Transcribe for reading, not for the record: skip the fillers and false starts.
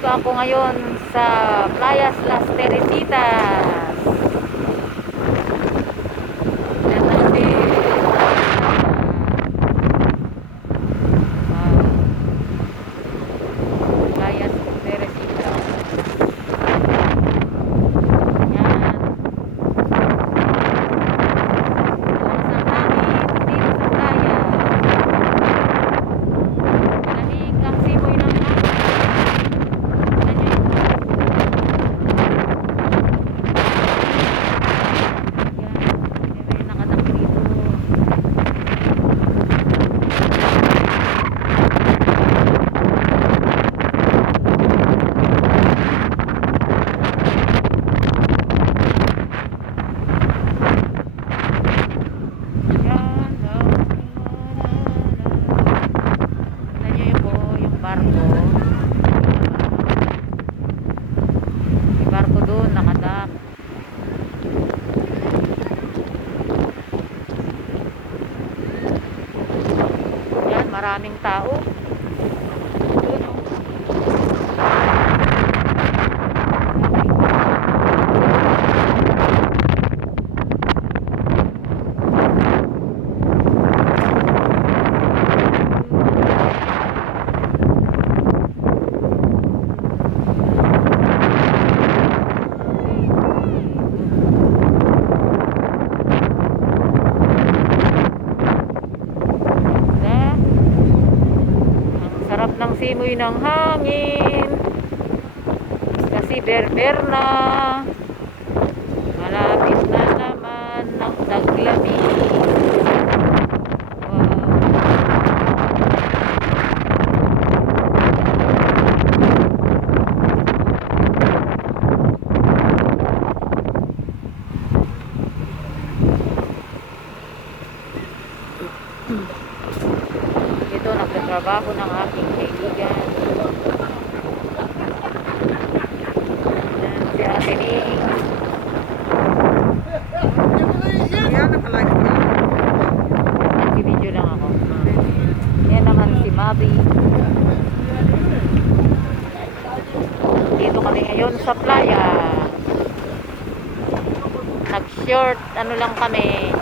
Nandito ako ngayon sa Playa Las Teresitas. Yan natin. Playa Teresitas. Yan. Lakas ang hangin dito sa playa. Malamig ang simoy ng hangin. Barko doon nakadak. Yan, maraming tao. Doon, oh. Sarap ng simoy ng hangin kasi berber na, malapit na naman ng taglamig. Wow. Ito, nagtatrabaho ng aking kaibigan. Yan, si Ate Ning. Nag-video lang ako. Yan naman si Mabi. Dito kami ngayon sa playa. Nag-short, ano lang kami.